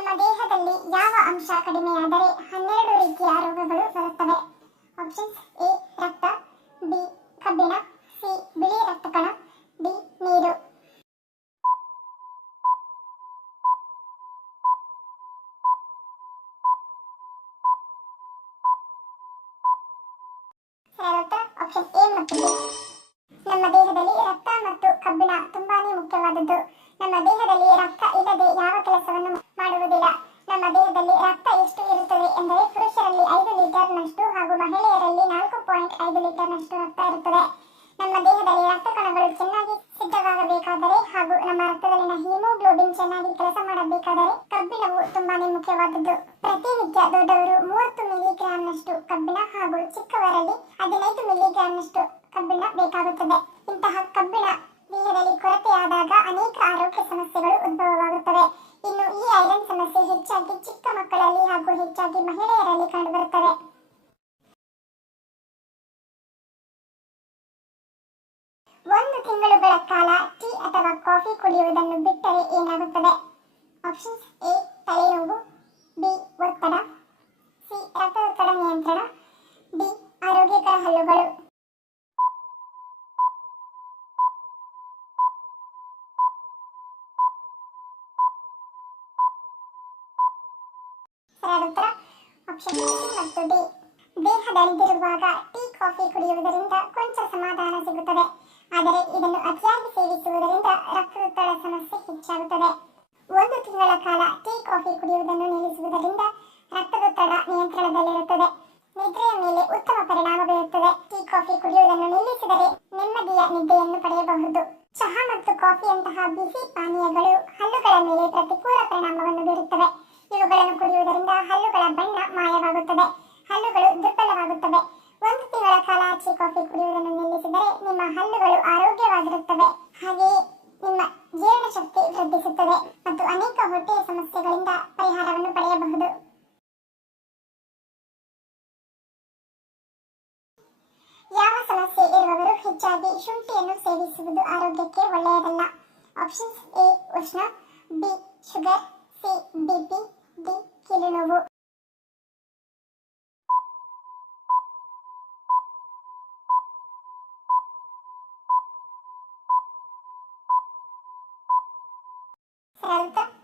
ನಮ್ಮ ದೇಹದಲ್ಲಿ ಯಾವ ಅಂಶ ಕಡಿಮೆಯಾದರೆ 12 ರೀತಿಯ ರೋಗಗಳು ಬರುತ್ತವೆ? ಆಪ್ಷನ್ಸ್: ಎ ರಕ್ತ, ಬಿ ಕಬ್ಬಿಣ, ಸಿ ಬಿಳಿ ರಕ್ತ ಕಣ, ಡಿ ನೀರು. ಆಪ್ಷನ್ ಎ ಮತ್ತು ಬಿ. ನಮ್ಮ ದೇಹದಲ್ಲಿ ರಕ್ತ ಮತ್ತು ಕಬ್ಬಿಣ ತುಂಬಾನೇ ಮುಖ್ಯವಾದದ್ದು. ನಮ್ಮ ದೇಹದಲ್ಲಿ ರಕ್ತ ಇಲ್ಲದೆ ಯಾವ ಕೆಲಸವನ್ನು ಮಾಡುವುದಿಲ್ಲ. ನಮ್ಮ ದೇಹದಲ್ಲಿ ರಕ್ತ ಎಷ್ಟು ಇರುತ್ತದೆ ಎಂದರೆ ಪುರುಷರಲ್ಲಿ 5 ಲೀಟರ್ನಷ್ಟು ಹಾಗೂ ಮಹಿಳೆಯರಲ್ಲಿ 4.5 ಲೀಟರ್ನಷ್ಟು ರಕ್ತ ಇರುತ್ತದೆ. ನಮ್ಮ ದೇಹದಲ್ಲಿ ರಕ್ತ ಕಣಗಳು ಚೆನ್ನಾಗಿ ಸಿದ್ಧವಾಗಬೇಕಾದರೆ ಹಾಗೂ ನಮ್ಮ ರಕ್ತದಲ್ಲಿನ ಹಿಮೋಗ್ಲೋಬಿನ್ ಚೆನ್ನಾಗಿ ಕೆಲಸ ಮಾಡಬೇಕಾದರೆ ಕಬ್ಬಿಣವು ತುಂಬಾನೇ ಮುಖ್ಯವಾದದ್ದು. ಪ್ರತಿನಿತ್ಯ ದೊಡ್ಡವರು 30 ಮಿಲಿಗ್ರಾಂನಷ್ಟು ಕಬ್ಬಿಣ ಹಾಗೂ ಚಿಕ್ಕವರಲ್ಲಿ 15 ಮಿಲಿಗ್ರಾಂನಷ್ಟು ಕಬ್ಬಿಣ ಬೇಕಾಗುತ್ತದೆ. ಇಂತಹ ಕಬ್ಬಿಣ ದೇಹದಲ್ಲಿ ಕೊರತೆಯಾದಾಗ ಅನೇಕ ಆರೋಗ್ಯ ಸಮಸ್ಯೆಗಳು ಉದ್ಭವವಾಗುತ್ತವೆ. ಇನ್ನು ಈ ಐರನ್ ಸಮಸ್ಯೆ ಹೆಚ್ಚಾಗಿ ಚಿಕ್ಕ ಮಕ್ಕಳಲ್ಲಿ ಹಾಗೂ ಹೆಚ್ಚಾಗಿ ಮಹಿಳೆಯರಲ್ಲಿ ಕಂಡುಬರುತ್ತವೆ. ಒಂದು ತಿಂಗಳುಗಳ ಕಾಲ ಟೀ ಅಥವಾ ಕಾಫಿ ಕುಡಿಯುವುದನ್ನು ಬಿಟ್ಟರೆ ಏನಾಗುತ್ತದೆ? ಆಪ್ಷನ್ಸ್: ಎ ತಲೆನೋವು, ಬಿ ಒತ್ತಡ, ಸಿ ರಕ್ತದೊತ್ತಡ ನಿಯಂತ್ರಣ, ಡಿ ಆರೋಗ್ಯಕರ ಹಲ್ಲುಗಳು. ಸರಿಯಾದ ಉತ್ತರ ಆಪ್ಷನ್ ಸಿ ಮತ್ತು ಡಿ. ದೇಹದಲ್ಲಿರುವಾಗ ಟೀ ಕಾಫಿ ಕುಡಿಯುವುದರಿಂದ ಕೊಂಚ ಸಮಾಧಾನ ಸಿಗುತ್ತದೆ. ಆದರೆ ಇದನ್ನು ಅತಿಯಾಗಿ ಸೇವಿಸುವುದರಿಂದ ರಕ್ತದೊತ್ತಡ ಸಮಸ್ಯೆ ಹೆಚ್ಚಾಗುತ್ತದೆ. ಒಂದು ತಿಂಗಳ ಕಾಲ ಟೀ ಕಾಫಿ ಕುಡಿಯುವುದನ್ನು ನಿಲ್ಲಿಸುವುದರಿಂದ ರಕ್ತದೊತ್ತಡ ನಿಯಂತ್ರಣದಲ್ಲಿರುತ್ತದೆ. ನಿದ್ರೆಯ ಮೇಲೆ ಉತ್ತಮ ಪರಿಣಾಮ ಬೀರುತ್ತದೆ. ಟೀ ಕಾಫಿ ಕುಡಿಯುವುದನ್ನು ನಿಲ್ಲಿಸಿದರೆ ನೆಮ್ಮದಿಯ ನಿದ್ದೆಯನ್ನು ಪಡೆಯಬಹುದು. ಚಹಾ ಮತ್ತು ಕಾಫಿಯಂತಹ ಬಿಸಿ ಪಾನೀಯಗಳು ಹಲ್ಲುಗಳ ಮೇಲೆ ಪ್ರತಿಕೂಲ ಪರಿಣಾಮವನ್ನು ಬೀರುತ್ತವೆ. ಇವುಗಳನ್ನು ಕುಡಿಯುವುದರಿಂದ ಹಲ್ಲುಗಳ ಬಣ್ಣ ಮಾಯವಾಗುತ್ತದೆ, ಹಲ್ಲುಗಳು ದುರ್ಬಲವಾಗುತ್ತವೆ. ಒಂದು ತಿಂಗಳ ಕಾಲ ಟೀ ಕಾಫಿ ಕುಡಿಯುವುದನ್ನು ನಿಲ್ಲಿಸಿದರೆ ನಿಮ್ಮ ಹಲ್ಲುಗಳು ಆರೋಗ್ಯವಾಗಿರುತ್ತವೆ. ಹಾಗೆಯೇ ನಿಮ್ಮ ಜೀರ್ಣಶಕ್ತಿ ವೃದ್ಧಿಸುತ್ತದೆ ಮತ್ತು ಅನೇಕ ಹೊಟ್ಟೆಯ ಸಮಸ್ಯೆಗಳಿಂದ ಪರಿಹಾರವನ್ನು ಪಡೆಯಬಹುದು. ಯಾವ ಸಮಸ್ಯೆ ಇರುವವರು ಹೆಚ್ಚಾಗಿ ಶುಂಠಿಯನ್ನು ಸೇವಿಸುವುದು ಆರೋಗ್ಯಕ್ಕೆ ಒಳ್ಳೆಯದಲ್ಲ? ಆಪ್ಷನ್ಸ್: ಎ ಉಷ್ಣ, B sugar, C BP, D ಕೀಲುನೋವು.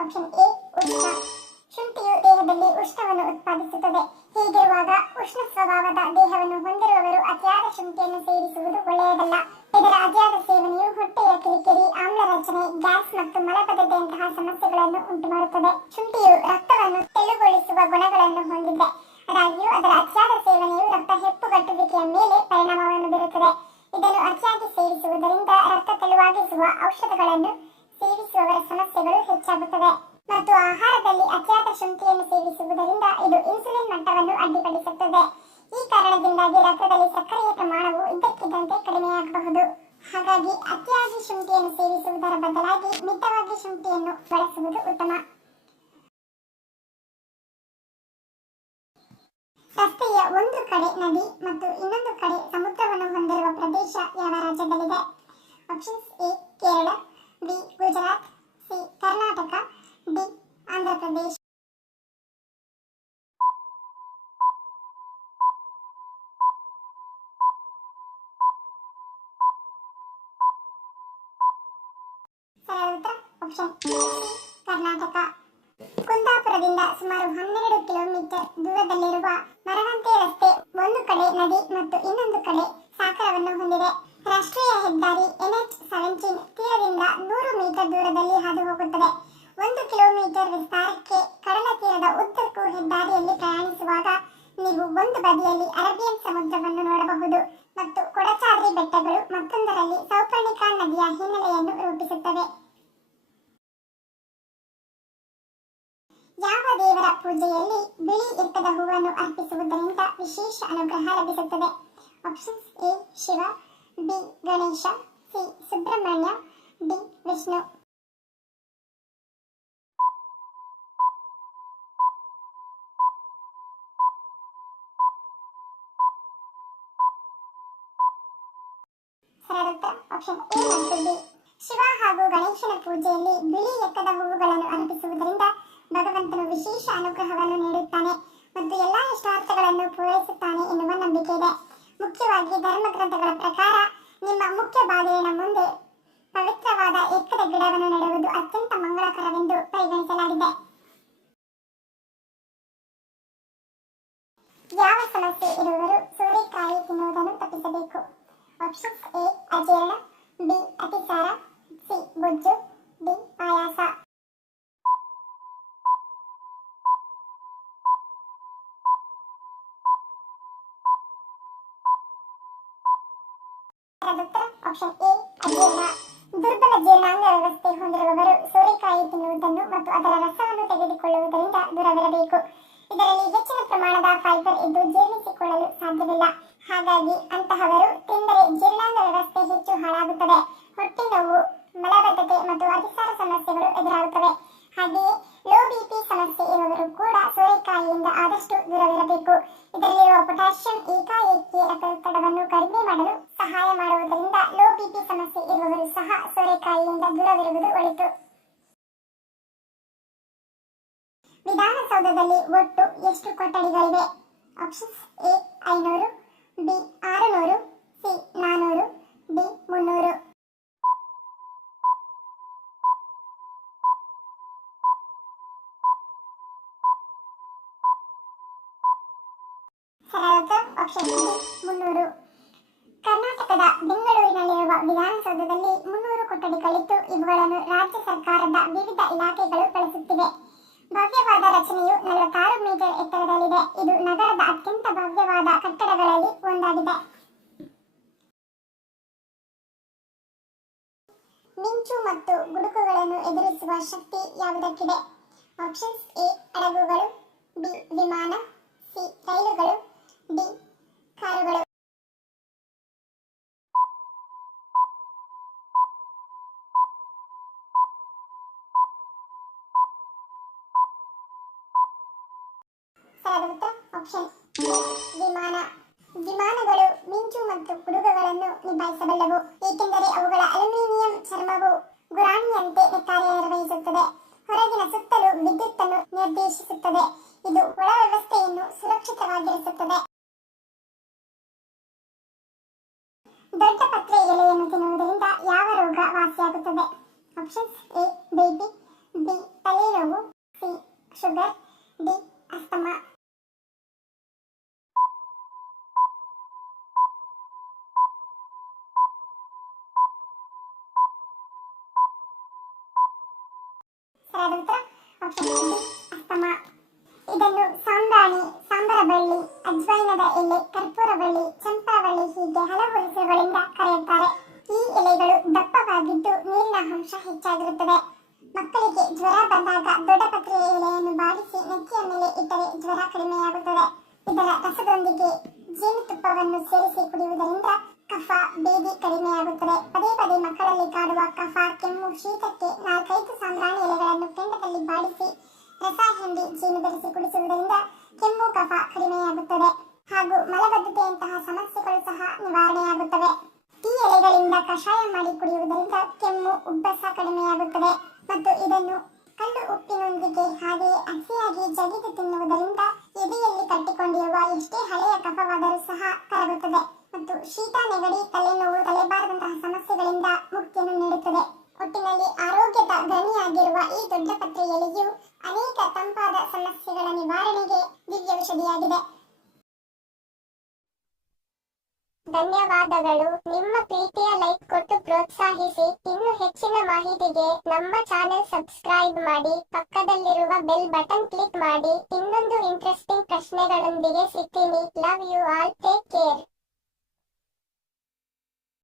ಆಪ್ಷನ್ ಎ ಉಷ್ಣ. ಶುಂಠಿಯು ದೇಹದಲ್ಲಿ ಉಷ್ಣವನ್ನು ಉತ್ಪಾದಿಸುತ್ತದೆ. ಹೀಗಿರುವಾಗ ಉಷ್ಣ ಸ್ವಭಾವದ ದೇಹವನ್ನು ಹೊಂದಿರುವವರು ಅತಿಯಾದ ಶುಂಠಿಯನ್ನು ಸೇವಿಸುವುದು ಒಳ್ಳೆಯದಲ್ಲ. ಇದರ ಅತಿಯಾದ ಸೇವನೆಯು ಹೊಟ್ಟೆಯ ಕಿರಿಕಿರಿ, ಆಮ್ಲ ರಚನೆ, ಗ್ಯಾಸ್ ಮತ್ತು ಮಲಬದ್ಧತೆಯಂತಹ ಸಮಸ್ಯೆಗಳನ್ನು ಉಂಟುಮಾಡುತ್ತದೆ. ಶುಂಠಿಯು ರಕ್ತವನ್ನು ತೆಳುಗೊಳಿಸುವ ಗುಣಗಳನ್ನು ಹೊಂದಿದೆ. ಆದಾಗ್ಯೂ ಅದರ ಅತಿಯಾದ ಸೇವನೆಯು ರಕ್ತ ಹೆಪ್ಪುಗಟ್ಟುವಿಕೆಯ ಮೇಲೆ ಪರಿಣಾಮವನ್ನು ಬೀರುತ್ತದೆ. ಇದನ್ನು ಅತಿಯಾಗಿ ಸೇವಿಸುವುದರಿಂದ ರಕ್ತ ತೆಳುವಾಗಿಸುವ ಔಷಧಗಳನ್ನು ಸೇವಿಸುವವರ ಸಮಸ್ಯೆಗಳು ಹೆಚ್ಚಾಗುತ್ತದೆ. ಮತ್ತು ಆಹಾರದಲ್ಲಿ ಅತಿಯಾದ ಶುಂಠಿಯನ್ನು ಸೇವಿಸುವುದರಿಂದ ಇದು ಇನ್ಸುಲಿನ್ ಮಟ್ಟವನ್ನು ಅಡ್ಡಿಪಡಿಸುತ್ತದೆ. ಈ ಕಾರಣದಿಂದಾಗಿ ರಕ್ತದಲ್ಲಿ ಸಕ್ಕರೆಯ ಪ್ರಮಾಣವು ಇದ್ದಕ್ಕಿದ್ದಂತೆ ಕಡಿಮೆಯಾಗಬಹುದು. ಹಾಗಾಗಿ ಅತಿಯಾಗಿ ಶುಂಠಿಯನ್ನು ಸೇವಿಸುವುದರ ಬದಲಾಗಿ ಮಿತವಾಗಿ ಶುಂಠಿಯನ್ನು ಬಳಸುವುದು ಉತ್ತಮ. ರಸ್ತೆಯ ಒಂದು ಕಡೆ ನದಿ ಮತ್ತು ಇನ್ನೊಂದು ಕಡೆ ಸಮುದ್ರವನ್ನು ಹೊಂದಿರುವ ಪ್ರದೇಶ ಯಾವ ರಾಜ್ಯದಲ್ಲಿದೆ? Options: A Kerala, B Gujarat, C Karnataka, D Andhra Pradesh. ಸರಿಯಾದ ಉತ್ತರ ಆಪ್ಷನ್ ಸಿ ಕರ್ನಾಟಕ. ಕುಂದಾಪುರದಿಂದ ಸುಮಾರು 12 ಕಿಲೋಮೀಟರ್ ದೂರದಲ್ಲಿರುವ ಮರವಂತೆ ರಸ್ತೆ ಒಂದು ಕಡೆ ನದಿ ಮತ್ತು ಇನ್ನೊಂದು ಕಡೆ ಸಾಗರವನ್ನು ಹೊಂದಿದೆ. ರಾಷ್ಟ್ರೀಯ ಹೆದ್ದಾರಿ NH17 ತೀರದಿಂದ 100 ಮೀಟರ್ ದೂರದಲ್ಲಿ ಹಾದು ಹೋಗುತ್ತದೆ. 1 ಕಿಲೋಮೀಟರ್ ವಿಸ್ತಾರಕ್ಕೆ ಕಡಲ ತೀರದ ಉದ್ದಕ್ಕೂ ಹೆದ್ದಾರಿಯಲ್ಲಿ ಪ್ರಯಾಣಿಸುವಾಗ ನೀವು ಒಂದು ಬದಿಯಲ್ಲಿ ಅರೇಬಿಯನ್ ಸಮುದ್ರವನ್ನು ನೋಡಬಹುದು ಮತ್ತು ಕೊಡಚಾದ್ರಿ ಬೆಟ್ಟಗಳು ಮತ್ತೊಂದರಲ್ಲಿ ಸೌಪರ್ಣಿಕಾ ನದಿಯ ಹಿನ್ನೆಲೆಯನ್ನು ರೂಪಿಸುತ್ತವೆ. ಯಾವ ದೇವರ ಪೂಜೆಯಲ್ಲಿ ಬಿಳಿ ಇರ್ತದ ಹೂವನ್ನು ಅರ್ಪಿಸುವುದರಿಂದ ವಿಶೇಷ ಅನುಗ್ರಹ ಲಭಿಸುತ್ತದೆ? Options: A Shiva, B Ganesha, C Subrahmanya, D Vishnu. ಸರಿಯಾದ ಉತ್ತರ ಆಪ್ಷನ್ ಎ ಮತ್ತು ಬಿ. ಶಿವ ಹಾಗೂ ಗಣೇಶನ ಪೂಜೆಯಲ್ಲಿ ಬಿಳಿ ಎಕ್ಕದ ಹೂವುಗಳನ್ನು ಅರ್ಪಿಸುವುದರಿಂದ ಭಗವಂತನು ವಿಶೇಷ ಅನುಗ್ರಹವನ್ನು ನೀಡುತ್ತಾನೆ ಮತ್ತು ಎಲ್ಲಾ ಇಷ್ಟಾರ್ಥಗಳನ್ನು ಪೂರೈಸುತ್ತಾನೆ ಎನ್ನುವ ನಂಬಿಕೆ ಇದೆ. ಮುಖ್ಯವಾಗಿ ಧರ್ಮಗ್ರಂಥಗಳ ಪ್ರಕಾರ ನಿಮ್ಮ ಮುಖ್ಯ ಬಾಗಿಲಿನ ಮುಂದೆ ಪವಿತ್ರವಾದ ಎಕ್ಕದ ಗಿಡವನ್ನು ನೆಡುವುದು ಅತ್ಯಂತ ಮಂಗಳಕರವೆಂದು ಪರಿಗಣಿಸಲಾಗಿದೆ. ಯಾವ ಸಮಸ್ಯೆ ಇರುವವರು ಸೋರೆಕಾಯಿ ತಿನ್ನುವುದನ್ನು ತಪ್ಪಿಸಬೇಕು? ಆಪ್ಷನ್ಸ್: ಎ ಅಜೀರ್ಣ, ಬಿ ಅತಿಸಾರ, ಸಿ ಬೊಜ್ಜು, ಡಿ ಆಯಾಸ. ಉತ್ತರ ಆಪ್ಷನ್ ಎ ಅಜೀರ್ಣ. ದುರ್ಬಲ ಜೀರ್ಣಾಂಗ ವ್ಯವಸ್ಥೆ ಹೊಂದಿರುವವರು ಸೋರೆಕಾಯಿ ತಿನ್ನುವುದನ್ನು ಮತ್ತು ಅದರ ರಸವನ್ನು ತೆಗೆದುಕೊಳ್ಳುವುದರಿಂದ ದೂರವಿರಬೇಕು. ಇದರಲ್ಲಿ ಹೆಚ್ಚಿನ ಪ್ರಮಾಣದ ಫೈಬರ್ ಇದ್ದು ಜೀರ್ಣಿಸಿಕೊಳ್ಳಲು ಸಾಧ್ಯವಿಲ್ಲ. ಹಾಗಾಗಿ ಅಂತಹವರು ತಿಂದರೆ ಜೀರ್ಣಾಂಗ ವ್ಯವಸ್ಥೆ ಹೆಚ್ಚು ಹಾಳಾಗುತ್ತದೆ. ಹೊಟ್ಟೆ ನೋವು, ಮಲಬದ್ಧತೆ ಮತ್ತು ಅತಿಸಾರ ಸಮಸ್ಯೆಗಳು ಎದುರಾಗುತ್ತವೆ. ಹಾಗೆಯೇ ಲೋ ಬಿಪಿ ಸಮಸ್ಯೆ ಇರುವವರು ಕೂಡ ಸೋರೆಕಾಯಿಯಿಂದ ಆದಷ್ಟು ದೂರವಿರಬೇಕು. ಇದರಲ್ಲಿರುವ ಪೊಟ್ಯಾಷಿಯಂ ಏಕಾಏಕಿ ರಕ್ತದೊತ್ತಡವನ್ನು ಕಡಿಮೆ ಮಾಡಲು ಸಹಾಯ ಮಾಡುವುದರಿಂದ ಲೋ ಬಿಪಿ ಸಮಸ್ಯೆ ಇರುವವರು ಸಹ ಸೋರೆಕಾಯಿಯಿಂದ ದೂರವಿರುವುದು ಒಳಿತು. ವಿಧಾನಸೌಧದಲ್ಲಿ ಒಟ್ಟು ಎಷ್ಟು ಕೊಠಡಿಗಳಿವೆ? Options: A 500, B 600, C 400, D 300. ಸರಿಯಾದ ಆಪ್ಷನ್ ಡಿ 300. ಕರ್ನಾಟಕದ ಬೆಂಗಳೂರಿನಲ್ಲಿರುವ ವಿಧಾನಸೌಧದಲ್ಲಿ 300 ಕೊಠಡಿಗಳಿದ್ದು ಇವುಗಳನ್ನು ರಾಜ್ಯ ಸರ್ಕಾರದ ವಿವಿಧ ಇಲಾಖೆಗಳು ಬಳಸುತ್ತಿವೆ. ಭವ್ಯವಾದ ರಚನೆಯು 46 ಮೀಟರ್ ಎತ್ತರದಲ್ಲಿದೆ. ಇದು ನಗರದ ಅತ್ಯಂತ ಭವ್ಯವಾದ ಕಟ್ಟಡಗಳಲ್ಲಿ ಒಂದಾಗಿದೆ. ಮಿಂಚು ಮತ್ತು ಗುಡುಗುಗಳನ್ನು ಎದುರಿಸುವ ಶಕ್ತಿ ಯಾವುದಕ್ಕಿದೆ? ಆಪ್ಷನ್ಸ್: ಎ ಹಡಗುಗಳು, ಬಿ ವಿಮಾನ, ಸಿ ರೈಲುಗಳು, ಡಿ ಕಾರುಗಳು. ಆಪ್ಷನ್ ವಿಮಾನ. ವಿಮಾನಗಳು ಮಿಂಚು ಮತ್ತು ಗುಡುಗುಗಳನ್ನು ನಿಭಾಯಿಸಬಲ್ಲವು, ಏಕೆಂದರೆ ಅವುಗಳ ಅಲ್ಯೂಮಿನಿಯಂ ಚರ್ಮವು ಗುರಾಣಿಯಂತೆ ಕಾರ್ಯನಿರ್ವಹಿಸುತ್ತದೆ. ಹೊರಗಿನ ಸುತ್ತಲೂ ವಿದ್ಯುತ್ ಅನ್ನು ನಿರ್ದೇಶಿಸುತ್ತದೆ. ಇದು ಒಳ ವ್ಯವಸ್ಥೆಯನ್ನು ಸುರಕ್ಷಿತವಾಗಿರಿಸುತ್ತದೆ. ದೊಡ್ಡ ಪತ್ರೆ ಎಲೆಯನ್ನು ತಿನ್ನುವುದರಿಂದ ಯಾವ ರೋಗ ವಾಸಿಯಾಗುತ್ತದೆ? ಆಪ್ಷನ್ಸ್: ಎ ಬೇಬಿ, ಬಿ ತಲೆನೋವು, C sugar, D asthma. Option D asthma. ಇದನ್ನು ಸಾಂಬ್ರಾಣಿ, ಸಾಂಬರಬಳ್ಳಿ, ಅಜ್ವೈನದ ಎಲೆ, ಕರ್ಪೂರಬಳ್ಳಿ, ಚಂಪಾವಳ್ಳಿ ಹೀಗೆ ಹಲವು ಹೆಸರುಗಳಿಂದ ಕರೆಯುತ್ತಾರೆ. ಈ ಎಲೆಗಳು ದಪ್ಪವಾಗಿದ್ದು ನೀರಿನ ಅಂಶ ಹೆಚ್ಚಾಗಿರುತ್ತದೆ. ಮಕ್ಕಳಿಗೆ ಜ್ವರ ಬಂದಾಗ ದೊಡ್ಡ ಪತ್ರೆಯ ಎಲೆಯನ್ನು ಬಾಡಿಸಿ ನೆತ್ತಿಯ ಮೇಲೆ ಇಟ್ಟರೆ ಜ್ವರ ಕಡಿಮೆಯಾಗುತ್ತದೆ. ಇದರ ರಸದೊಂದಿಗೆ ಜೇನುತುಪ್ಪವನ್ನು ಸೇರಿಸಿ ಕುಡಿಯುವುದರಿಂದ ಕಫ, ಬೇದಿ ಕಡಿಮೆಯಾಗುತ್ತದೆ. ಪದೇ ಪದೇ ಮಕ್ಕಳಲ್ಲಿ ಕಾಡುವ ಕಫ, ಕೆಮ್ಮು, ಶೀತಕ್ಕೆ 4-5 ಸಾಂಬ್ರಾಣಿ ಎಲೆಗಳನ್ನು ಕೆಂಡದಲ್ಲಿ ಬಾಡಿಸಿ ರಸ ಹಿಂಡಿ ಜೇನು ಬೆರೆಸಿ ಕುಡಿಸುವುದರಿಂದ ಕೆಮ್ಮು, ಕಫ ಕಡಿಮೆಯಾಗುತ್ತದೆ ಹಾಗೂ ಮಲಬದ್ಧತೆಯಂತಹ ಸಮಸ್ಯೆಗಳು ಸಹ ನಿವಾರಣೆಯಾಗುತ್ತವೆ. ಈ ಎಲೆಗಳಿಂದ ಕಷಾಯ ಮಾಡಿ ಕುಡಿಯುವುದರಿಂದ ಕೆಮ್ಮು, ಉಬ್ಬಸ ಕಡಿಮೆಯಾಗುತ್ತದೆ ಮತ್ತು ಇದನ್ನು ಕಲ್ಲು ಉಪ್ಪಿನೊಂದಿಗೆ ಹಾಗೆಯೇ ಹಸಿಯಾಗಿ ಜಗಿದು ತಿನ್ನುವುದರಿಂದ ಎದೆಯಲ್ಲಿ ಕಟ್ಟಿಕೊಂಡಿರುವ ಎಷ್ಟೇ ಹಳೆಯ ಕಫವಾದರೂ ಸಹ ಕರಗುತ್ತದೆ ಮತ್ತು ಶೀತ, ನೆಗಡಿ, ತಲೆನೋವು, ತಲೆಭಾರದಂತಹ ಸಮಸ್ಯೆಗಳಿಂದ ಮುಕ್ತಿಯನ್ನು ನೀಡುತ್ತದೆ. ಒಟ್ಟಿನಲ್ಲಿ ಆರೋಗ್ಯದ ಗಣಿಯಾಗಿರುವ ಈ ದೊಡ್ಡ ಪತ್ರೆ ಎಲೆಯು ಅನೇಕ ತಂಪಾದ ಸಮಸ್ಯೆಗಳ ನಿವಾರಣೆಗೆ ದಿವ್ಯೌಷಧಿಯಾಗಿದೆ. ಧನ್ಯವಾದಗಳು. ನಿಮ್ಮ ಪ್ರೀತಿಯ ಲೈಕ್ ಕೊಟ್ಟು ಪ್ರೋತ್ಸಾಹಿಸಿ. ಇನ್ನು ಹೆಚ್ಚಿನ ಮಾಹಿತಿಗೆ ನಮ್ಮ ಚಾನೆಲ್ ಸಬ್ಸ್ಕ್ರೈಬ್ ಮಾಡಿ, ಪಕ್ಕದಲ್ಲಿರುವ ಬೆಲ್ ಬಟನ್ ಕ್ಲಿಕ್ ಮಾಡಿ. ಇನ್ನೊಂದು ಇಂಟ್ರೆಸ್ಟಿಂಗ್ ಪ್ರಶ್ನೆಗಳೊಂದಿಗೆ ಸಿಗ್ತೀನಿ. Love you all. Take care.